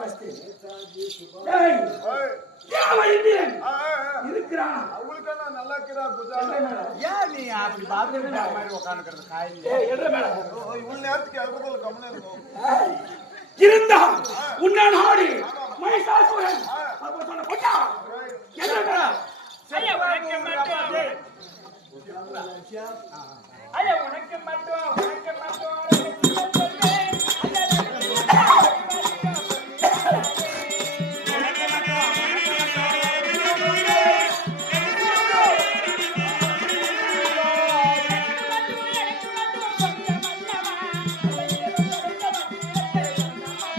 first டேய் ஏன் Indian இருக்குறான் அவளுக்கான நல்லா இருக்கறா குஜால ஏன் நீ அப்படி பாத்ரூம் மாதிரி உட்கார்ந்திருக்கிறது காயில ஏய் என்ற மேல இவ்வளவு நேரத்துக்கு எல்போல கம்மனே இருக்கும் இருந்தா உன்ன நாடி மகிஷாசுரன் அப்ப சொன்ன போடா என்ற மேல ஐயா உனக்கு மட்டும் ஐயா உனக்கு மட்டும்